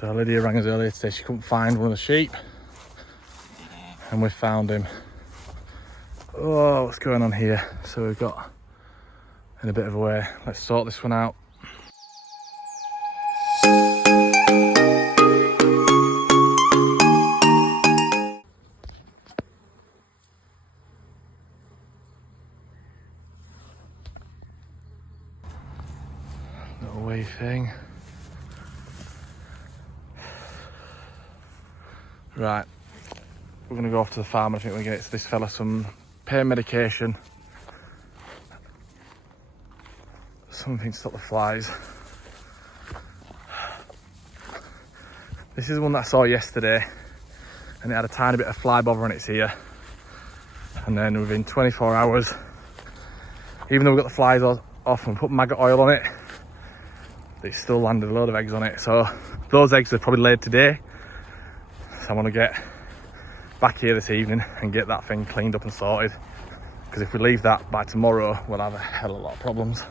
So Lydia rang us earlier to say she couldn't find one of the sheep, and we found him. Oh, what's going on here? So we've got in a bit of a way. Let's sort this one out. Little wee thing. Right, we're going to go off to the farm. I think we're going to get this fella some pain medication, something to stop the flies. This is one that I saw yesterday, and it had a tiny bit of fly bother on its ear, and then within 24 hours, even though we got the flies off and put maggot oil on it, they still landed a load of eggs on it. So those eggs are probably laid today, so I want to get back here this evening and get that thing cleaned up and sorted, because if we leave that by tomorrow, we'll have a hell of a lot of problems.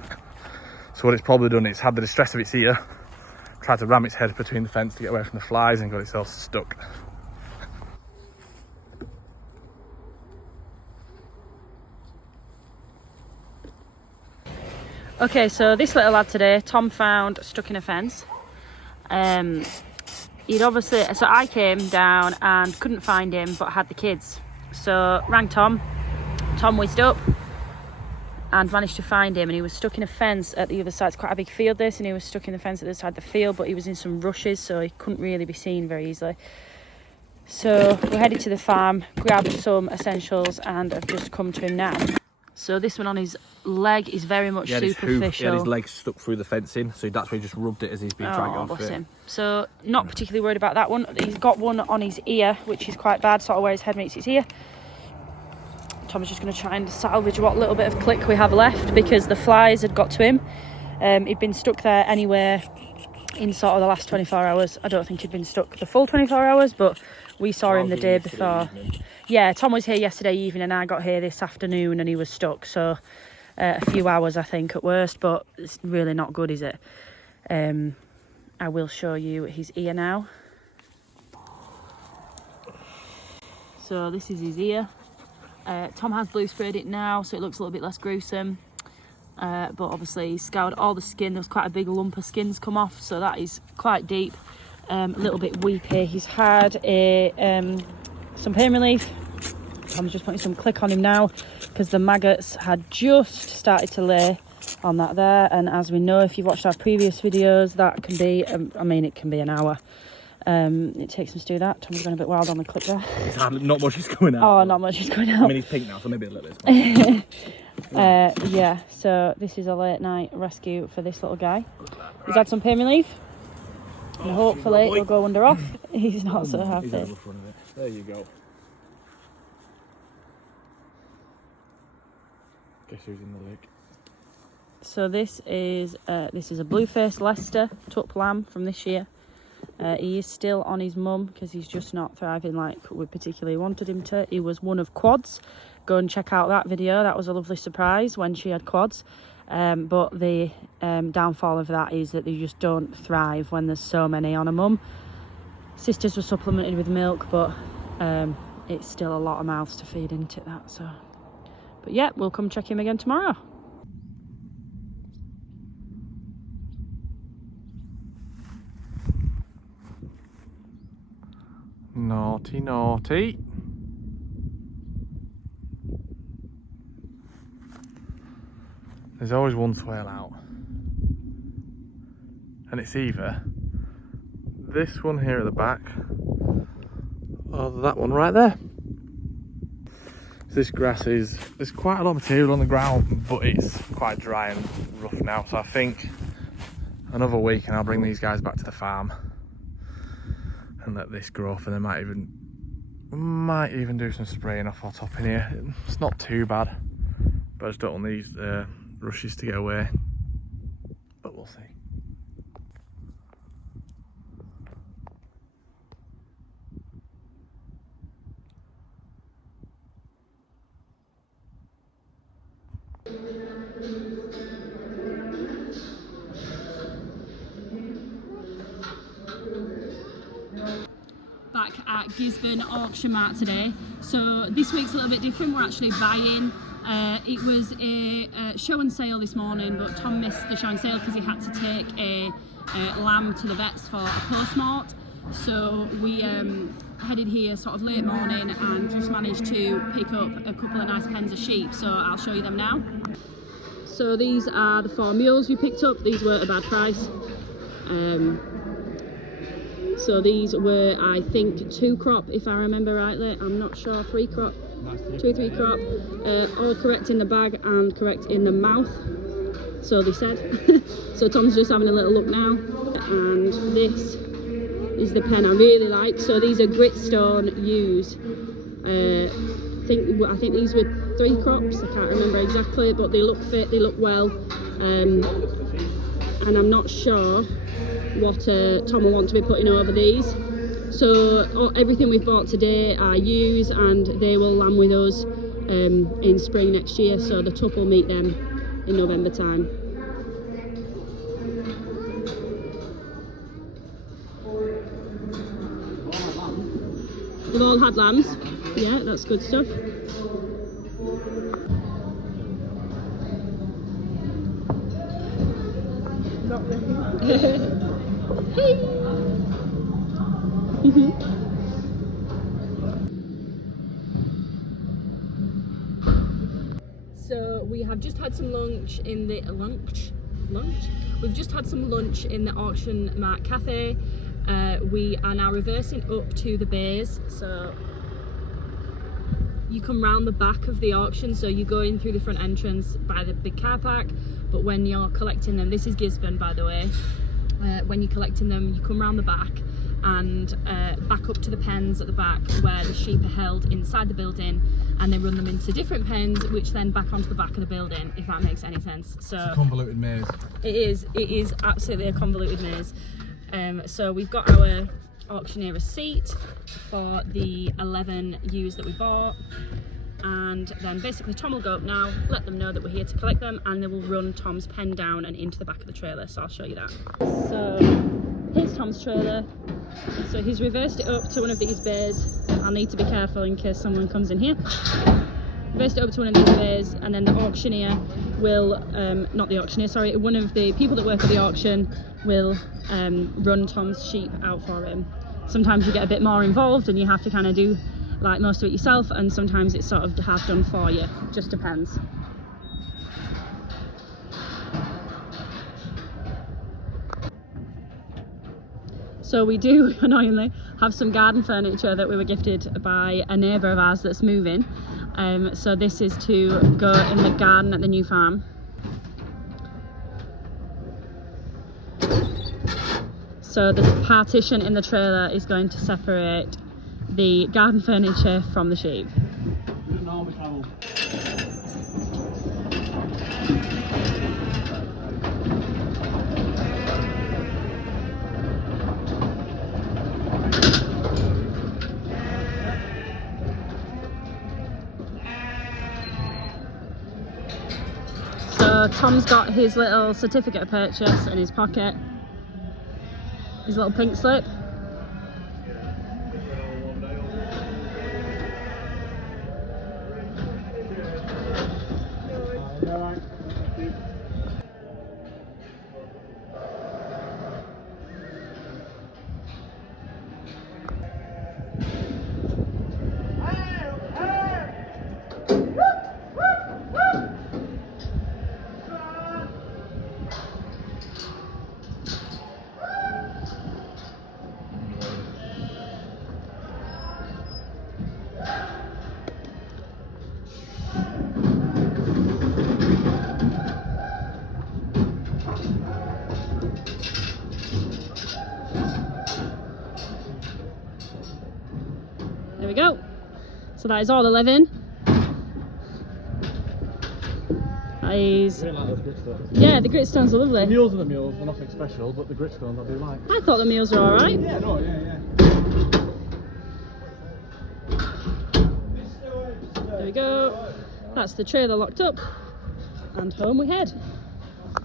So what it's probably done, it's had the distress of its ear, tried to ram its head between the fence to get away from the flies, and got itself stuck. Okay, so this little lad today, Tom found stuck in a fence. He'd obviously, so I came down and couldn't find him, but had the kids. So rang Tom. Tom whizzed up and managed to find him, and he was stuck in a fence at the other side. It's quite a big field this, and he was stuck in the fence at the other side of the field, but he was in some rushes, so he couldn't really be seen very easily. So we're headed to the farm, grabbed some essentials, and have just come to him now. So this one on his leg is very much superficial. He had his leg stuck through the fencing, so that's why he just rubbed it as he's been trying to go off it. So not particularly worried about that one. He's got one on his ear, which is quite bad, sort of where his head meets his ear. Tom's just going to try and salvage what little bit of click we have left, because the flies had got to him. He'd been stuck there anywhere in sort of the last 24 hours. I don't think he'd been stuck the full 24 hours, but we saw him the day before. Yeah, Tom was here yesterday evening, and I got here this afternoon, and he was stuck. So a few hours, I think, at worst, but it's really not good, is it? I will show you his ear now. So this is his ear. Tom has blue sprayed it now, so it looks a little bit less gruesome. But obviously he scoured all the skin. There was quite a big lump of skins come off, so that is quite deep. A little bit weepy. He's had some pain relief. I'm just putting some click on him now, because the maggots had just started to lay on that there, and as we know, if you've watched our previous videos, that can be it can be an hour. It takes him to do that. Tom's going a bit wild on the clip there. Not much is going out. Oh, not much is going out. I mean, he's pink now, so maybe a little bit. Yeah, so this is a late night rescue for this little guy. He's had some pain relief, and hopefully it'll go under off. He's not so happy. He's had a rough run of it. There you go. Guess who's in the lake? So this is a blue-faced Leicester tup lamb from this year. He is still on his mum, because he's just not thriving like we particularly wanted him to. He was one of quads. Go and check out that video. That was a lovely surprise when she had quads. But the downfall of that is that they just don't thrive when there's so many on a mum. Sisters were supplemented with milk, but it's still a lot of mouths to feed into that. So, but yeah, we'll come check him again tomorrow. Naughty, naughty. There's always one swale out, and it's either this one here at the back or that one right there. This grass there's quite a lot of material on the ground, but it's quite dry and rough now, so I think another week and I'll bring these guys back to the farm and let this grow up, and they might even do some spraying off our top in here. It's not too bad, but I just don't want these rushes to get away, but we'll see. back at Gisburn Auction Mart today. So this week's a little bit different. We're actually buying. It was a show and sale this morning, but Tom missed the show and sale because he had to take a lamb to the vets for a post-mort. So we headed here sort of late morning and just managed to pick up a couple of nice pens of sheep. So I'll show you them now. So these are the 4 mules we picked up. These were a bad price. So these were, I think, 2 crop, if I remember rightly. I'm not sure, 3 crop, 2-3 crop. All correct in the bag and correct in the mouth, so they said. So Tom's just having a little look now. And this is the pen I really like. So these are Gritstone ewes. I think these were 3 crops. I can't remember exactly, but they look fit, they look well. And I'm not sure what Tom will want to be putting over these. So everything we've bought today are ewes, and they will lamb with us in spring next year. So the tup will meet them in November time. They've all had lambs. Yeah, that's good stuff. Not really. Hey. So we have just had some lunch in the We've just had some lunch in the Auction Mart Cafe. We are now reversing up to the bays. So you come round the back of the auction, so you go in through the front entrance by the big car park, but when you're collecting them, this is Gisburn by the way, when you're collecting them you come round the back and back up to the pens at the back where the sheep are held inside the building, and they run them into different pens which then back onto the back of the building, if that makes any sense. So it's a convoluted maze. It is absolutely a convoluted maze. So we've got our auctioneer receipt for the 11 ewes that we bought, and then basically Tom will go up now, let them know that we're here to collect them, and they will run Tom's pen down and into the back of the trailer. So I'll show you that. So here's Tom's trailer. So he's reversed it up to one of these bays. I'll need to be careful in case someone comes in here. Reversed it up to one of these bays, and then the auctioneer will, not the auctioneer, sorry, one of the people that work at the auction will run Tom's sheep out for him. Sometimes you get a bit more involved and you have to kind of do like most of it yourself, and sometimes it's sort of half done for you, just depends. So we do, annoyingly, have some garden furniture that we were gifted by a neighbour of ours that's moving. So this is to go in the garden at the new farm. So the partition in the trailer is going to separate the garden furniture from the sheep. So Tom's got his little certificate of purchase in his pocket, his little pink slip. There we go. So that is all 11. That is... Really like those gritstones. Yeah, the gritstones are lovely. The mules are the mules, they're nothing special, but the gritstones I do like. I thought the mules were alright. Yeah, no, yeah. There we go. That's the trailer locked up, and home we head.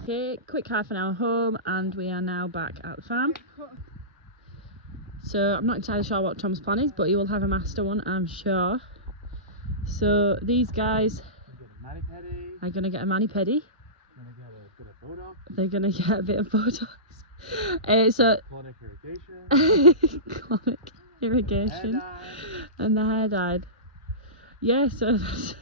Okay, quick half an hour home, and we are now back at the farm. So I'm not entirely sure what Tom's plan is, but he will have a master one, I'm sure. So these guys are going to get a mani-pedi. They're going to get a bit of Botox. So Chronic irrigation. Chronic irrigation. And the hair dyed. Yeah, so that's...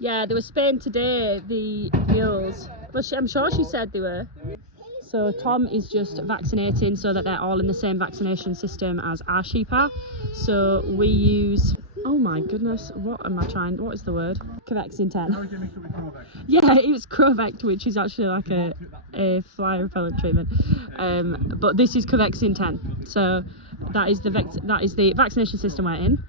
Yeah, they were spayed today, the mules. But I'm sure she said they were. So Tom is just vaccinating so that they're all in the same vaccination system as our sheep are. So we use, oh my goodness, what is the word? Covexin 10. Yeah, it was Crovect, which is actually like a fly repellent treatment. But this is Covexin 10. So that is the vaccination system we're in.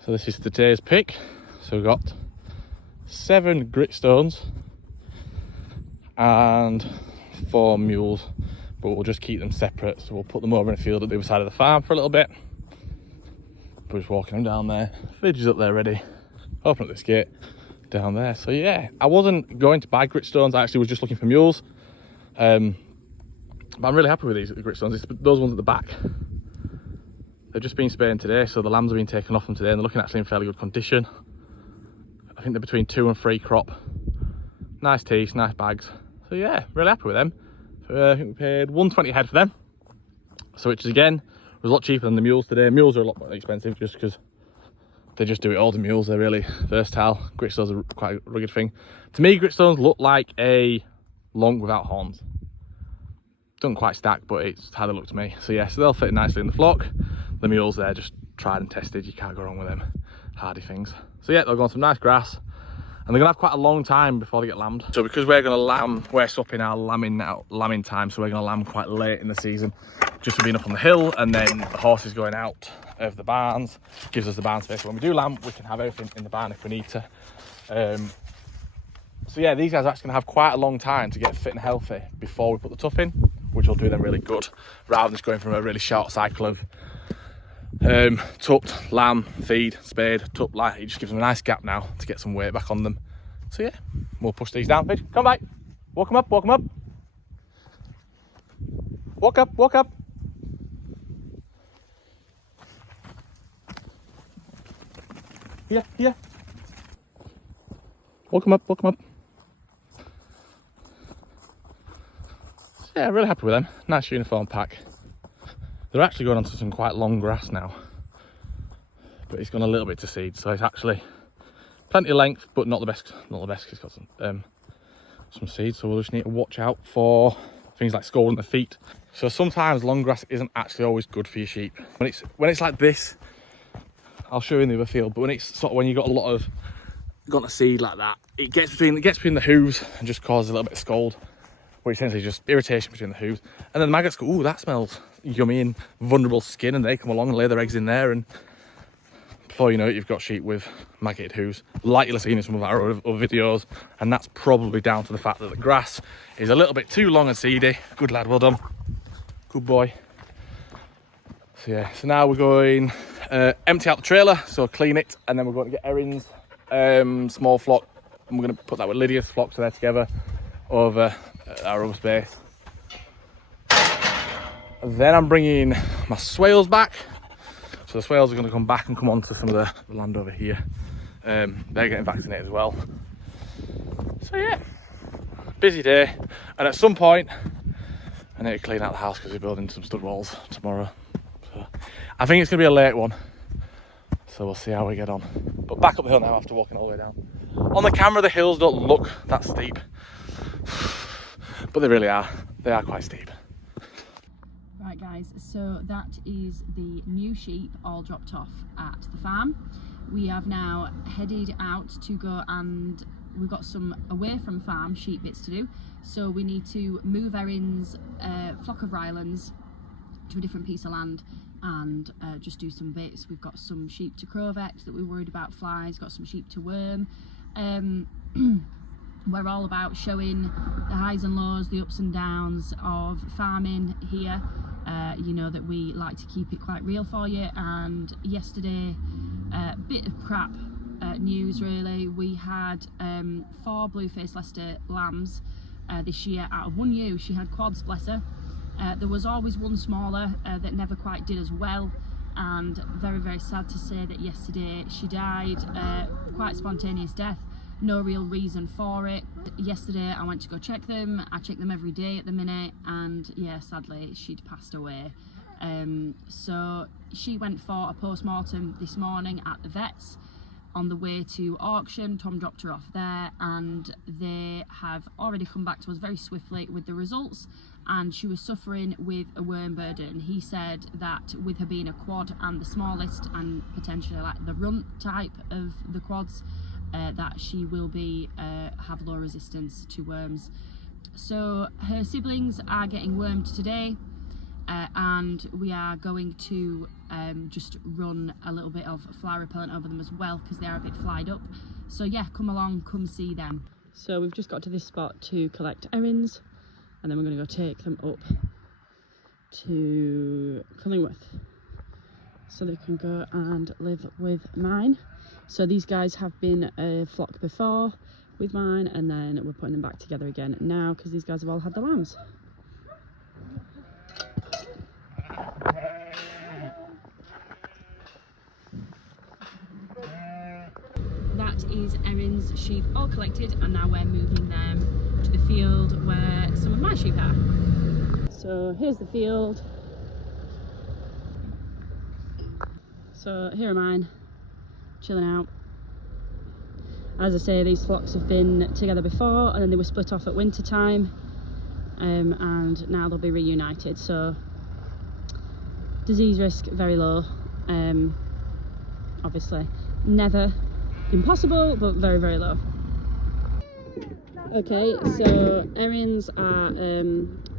So this is today's pick. So we've got 7 gritstones and 4 mules, but we'll just keep them separate. So we'll put them over in a field at the other side of the farm for a little bit. We're just walking them down there. Fridge is up there ready. Open up this gate down there. So yeah, I wasn't going to buy gritstones. I actually was just looking for mules. But I'm really happy with these gritstones. It's those ones at the back. They've just been spaying today, so the lambs have been taken off them today and they're looking actually in fairly good condition. I think they're between 2 and 3 crop. Nice teeth, nice bags. So yeah, really happy with them. So, I think we paid $120 a head for them. So which is again, was a lot cheaper than the mules today. Mules are a lot more expensive just because they just do it all. The mules, they're really versatile. Gritstones are quite a rugged thing. To me, gritstones look like a long without horns. Don't quite stack, but it's how they look to me. So yeah, so they'll fit nicely in the flock. The mules there, just tried and tested. You can't go wrong with them. Hardy things. So yeah, they'll go on some nice grass. And they're gonna have quite a long time before they get lambed. So because we're gonna lamb, we're stopping our lambing time, so we're gonna lamb quite late in the season, just for being up on the hill, and then the horses going out of the barns gives us the barn space. When we do lamb, we can have everything in the barn if we need to. So yeah, these guys are actually gonna have quite a long time to get fit and healthy before we put the tuff in, which will do them really good, rather than just going from a really short cycle of tupped, lamb, feed, spade, tupped, light. It just gives them a nice gap now to get some weight back on them. So yeah, we'll push these down. Fidge, come back. Walk them up, walk them up. Walk up, walk up. Here, here. Walk them up, walk them up. So yeah, really happy with them. Nice uniform pack. They're actually going onto some quite long grass now, but it's gone a little bit to seed, so it's actually plenty of length, but not the best. Not the best. It's got some seed, so we'll just need to watch out for things like scalding the feet. So sometimes long grass isn't actually always good for your sheep. When it's like this, I'll show you in the other field. But when it's sort of when you got a lot of a seed like that, it gets between the hooves and just causes a little bit of scald, which essentially just irritation between the hooves. And then the maggots go, ooh, that smells yummy, and vulnerable skin, and they come along and lay their eggs in there, and before you know it, you've got sheep with maggoted hooves, like you'll have seen in some of our other videos. And that's probably down to the fact that the grass is a little bit too long and seedy. Good lad, well done, good boy. So yeah, so now we're going empty out the trailer, so clean it, and then we're going to get Erin's small flock, and we're going to put that with Lydia's flock, so they're together over our other space. And then I'm bringing my swales back. So the swales are going to come back and come onto some of the land over here. They're getting vaccinated as well. So yeah, busy day. And at some point, I need to clean out the house because we're building some stud walls tomorrow. So I think it's going to be a late one. So we'll see how we get on. But back up the hill now after walking all the way down. On the camera, the hills don't look that steep, but they really are. They are quite steep. Right guys, so that is the new sheep all dropped off at the farm. We have now headed out to go, and we've got some away from farm sheep bits to do. So we need to move Erin's flock of Rylands to a different piece of land and just do some bits. We've got some sheep to Crovect that we're worried about flies, got some sheep to worm. We're all about showing the highs and lows, the ups and downs of farming here. You know that we like to keep it quite real for you, and yesterday Bit of crap news really. We had 4 blue-faced Leicester lambs this year out of 1 ewe. She had quads, bless her. There was always one smaller that never quite did as well, and very, very sad to say that yesterday she died. Quite spontaneous death, no real reason for it. Yesterday I went to go check them. I check them every day at the minute, and yeah, sadly she'd passed away. So she went for a post-mortem this morning at the vet's. On the way to auction, Tom dropped her off there, and they have already come back to us very swiftly with the results, and she was suffering with a worm burden. He said that with her being a quad and the smallest, and potentially like the runt type of the quads, that she will be have low resistance to worms. So her siblings are getting wormed today, and we are going to just run a little bit of fly repellent over them as well, because they are a bit flied up. So yeah, come along, come see them. So we've just got to this spot to collect errands, and then we're going to go take them up to Cullingworth so they can go and live with mine. So these guys have been a flock before with mine, and then we're putting them back together again now because these guys have all had the lambs. That is Erin's sheep all collected, and now we're moving them to the field where some of my sheep are. So here's the field. So here are mine, chilling out. As I say, these flocks have been together before, and then they were split off at winter time, and now they'll be reunited. So disease risk very low. Obviously never impossible, but very, very low. Okay, so Erin's are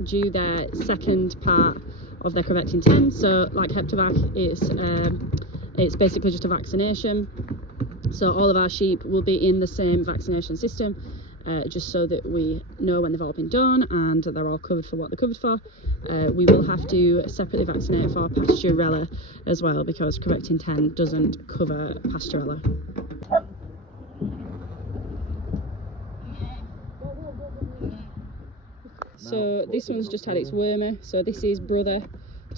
due their second part of their correcting 10. So like Heptovac, it's basically just a vaccination. So all of our sheep will be in the same vaccination system, just so that we know when they've all been done and they're all covered for what they're covered for. We will have to separately vaccinate for Pasturella as well, because correcting 10 doesn't cover Pasturella. So this one's just had its wormer. So this is brother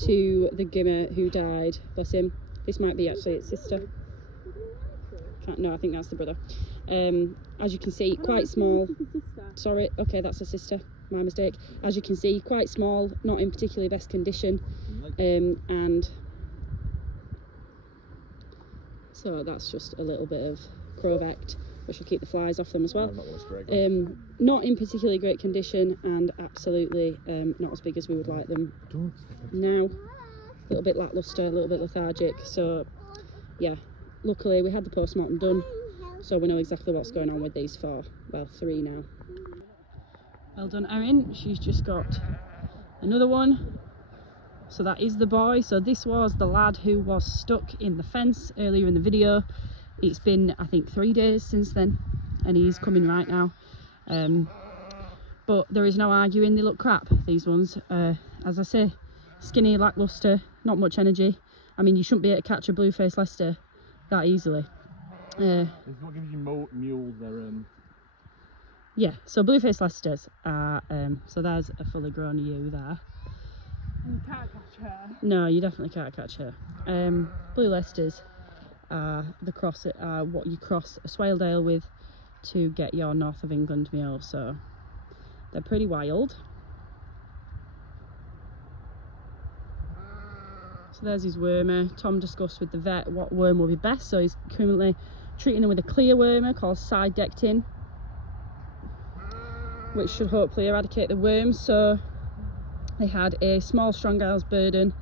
to the gimmer who died, bless him. This might be actually its sister. No, I think that's the brother. As you can see, quite small. Sorry, okay, that's a sister, my mistake. As you can see, quite small, not in particularly best condition, and so that's just a little bit of Crovect, which will keep the flies off them as well. Not in particularly great condition, and absolutely not as big as we would like them now. A little bit lacklustre, a little bit lethargic. So yeah, luckily we had the post-mortem done, so we know exactly what's going on with these 4, well 3 now. Well done Erin, she's just got another one. So that is the boy. So this was the lad who was stuck in the fence earlier in the video. It's been, I think, 3 days since then, and he's coming right now. But there is no arguing, they look crap, these ones. As I say, skinny, lacklustre, not much energy. I mean, you shouldn't be able to catch a blue-faced Leicester that easily. This is what gives you mules, they're yeah, so blue-faced Leicesters are, so there's a fully grown ewe there. You can't catch her. No, you definitely can't catch her. Blue Leicesters are what you cross a Swaledale with to get your North of England mule, so they're pretty wild. So there's his wormer. Tom discussed with the vet what worm will be best, so he's currently treating them with a clear wormer called Sidectin, which should hopefully eradicate the worms. So they had a small Strongyles burden,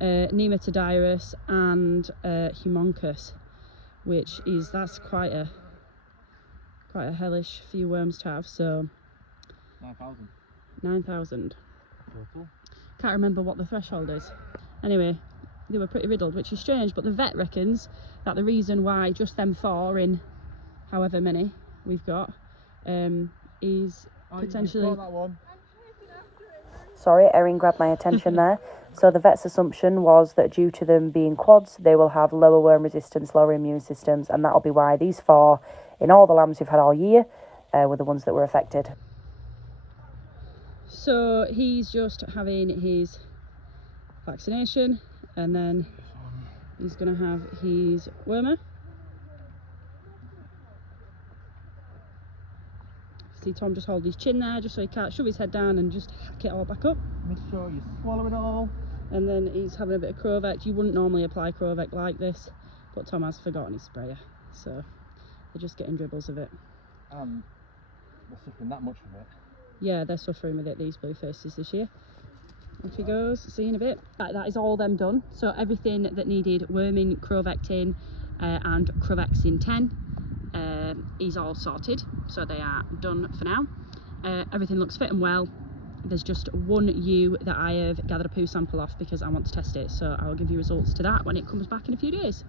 Nematodiarus and Humoncus, which is, that's quite a hellish few worms to have. So 9,000. 9,000. Total. Can't remember what the threshold is. Anyway, they were pretty riddled, which is strange, but the vet reckons that the reason why just them 4 in however many we've got is potentially... That one. Sorry, Erin grabbed my attention there. So the vet's assumption was that due to them being quads, they will have lower worm resistance, lower immune systems, and that'll be why these 4, in all the lambs we've had all year, were the ones that were affected. So he's just having his vaccination, and then he's going to have his wormer. See Tom just hold his chin there just so he can't shove his head down and just hack it all back up. Make sure you swallow it all. And then he's having a bit of Crovec. You wouldn't normally apply Crovec like this, but Tom has forgotten his sprayer, so they're just getting dribbles of it. They're suffering that much from it. Yeah, they're suffering with it, these blue faces this year. Off he goes, see you in a bit. That is all them done. So everything that needed worming, Crovectin and Crovexin 10 is all sorted. So they are done for now. Everything looks fit and well. There's just one ewe that I have gathered a poo sample off because I want to test it. So I will give you results to that when it comes back in a few days.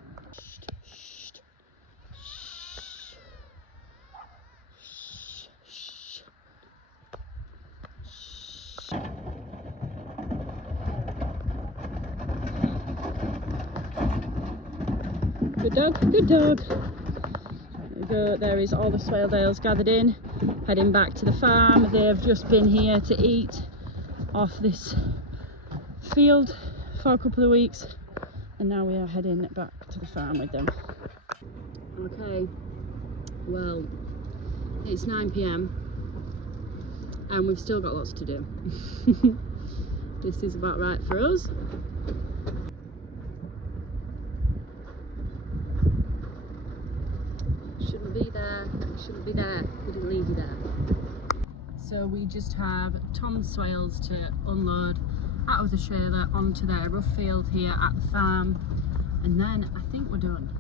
Good dog, good dog. There we go, there is all the Swaledales gathered in, heading back to the farm. They have just been here to eat off this field for a couple of weeks, and now we are heading back to the farm with them. Okay, well, it's 9 PM and we've still got lots to do. This is about right for us. Shouldn't be there, shouldn't be there, we didn't leave you there. So we just have Tom's swales to unload out of the trailer onto their rough field here at the farm, and then I think we're done.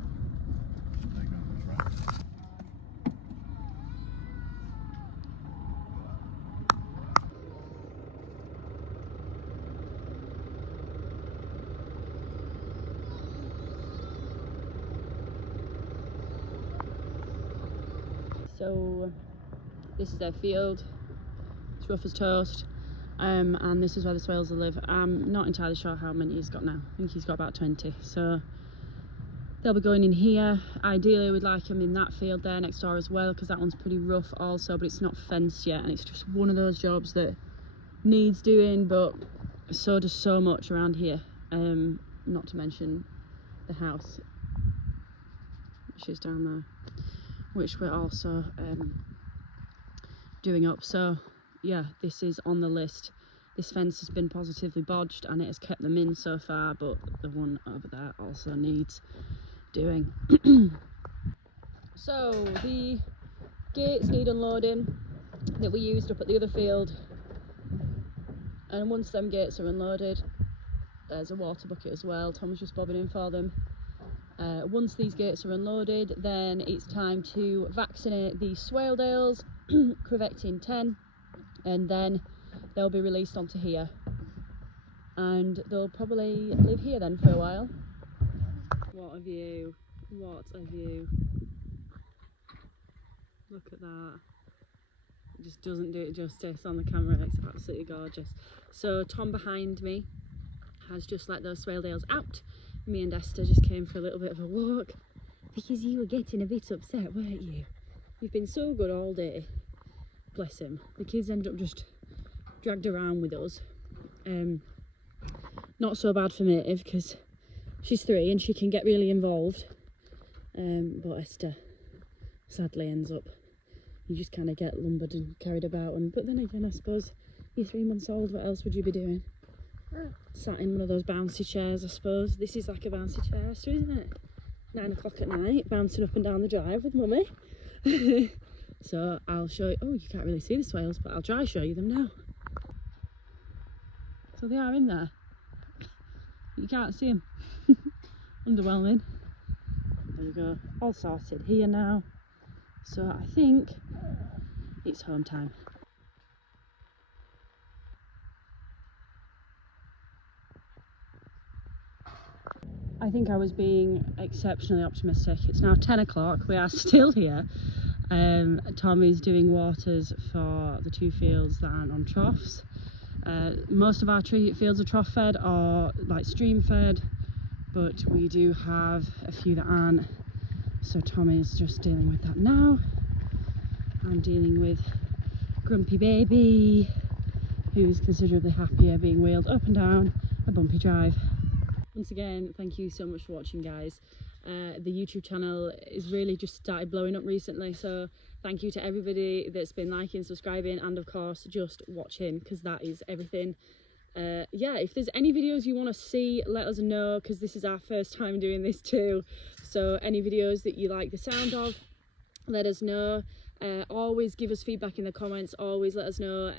So this is their field, it's rough as toast, and this is where the swales will live. I'm not entirely sure how many he's got now. I think he's got about 20, so they'll be going in here. Ideally we'd like them in that field there next door as well, because that one's pretty rough also, but it's not fenced yet, and it's just one of those jobs that needs doing, but so does so much around here, not to mention the house, which is down there, which we're also doing up. So yeah, this is on the list. This fence has been positively bodged and it has kept them in so far, but the one over there also needs doing. So the gates need unloading that we used up at the other field, and once them gates are unloaded, there's a water bucket as well. Tom's just bobbing in for them. Once these gates are unloaded, then it's time to vaccinate the Swaledales, Crovectin 10, and then they'll be released onto here. And they'll probably live here then for a while. What a view, what a view. Look at that. It just doesn't do it justice on the camera, it's absolutely gorgeous. So Tom behind me has just let those Swaledales out. Me and Esther just came for a little bit of a walk because you were getting a bit upset, weren't you? You've been so good all day. Bless him. The kids ended up just dragged around with us. Not so bad for Maeve because she's 3 and she can get really involved. But Esther sadly ends up, you just kind of get lumbered and carried about. But then again, I suppose you're 3 months old, what else would you be doing? Sat in one of those bouncy chairs, I suppose. This is like a bouncy chair, Esther, isn't it? 9 o'clock at night, bouncing up and down the drive with mummy. So I'll show you. Oh, you can't really see the swales, but I'll try to show you them now. So they are in there. You can't see them. Underwhelming. There we go. All sorted here now. So I think it's home time. I think I was being exceptionally optimistic. It's now 10 o'clock, we are still here. Tom is doing waters for the 2 fields that aren't on troughs. Most of our fields are trough fed or like stream fed, but we do have a few that aren't. So Tommy's just dealing with that now. I'm dealing with Grumpy Baby, who's considerably happier being wheeled up and down a bumpy drive. Once again, thank you so much for watching, guys. The YouTube channel is really just started blowing up recently, so thank you to everybody that's been liking, subscribing, and of course just watching, because that is everything. Yeah, if there's any videos you want to see, let us know, because this is our first time doing this too. So any videos that you like the sound of, let us know. Always give us feedback in the comments, always let us know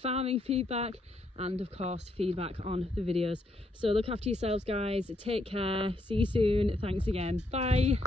farming feedback, and of course feedback on the videos. So look after yourselves, guys, take care, see you soon, thanks again, bye.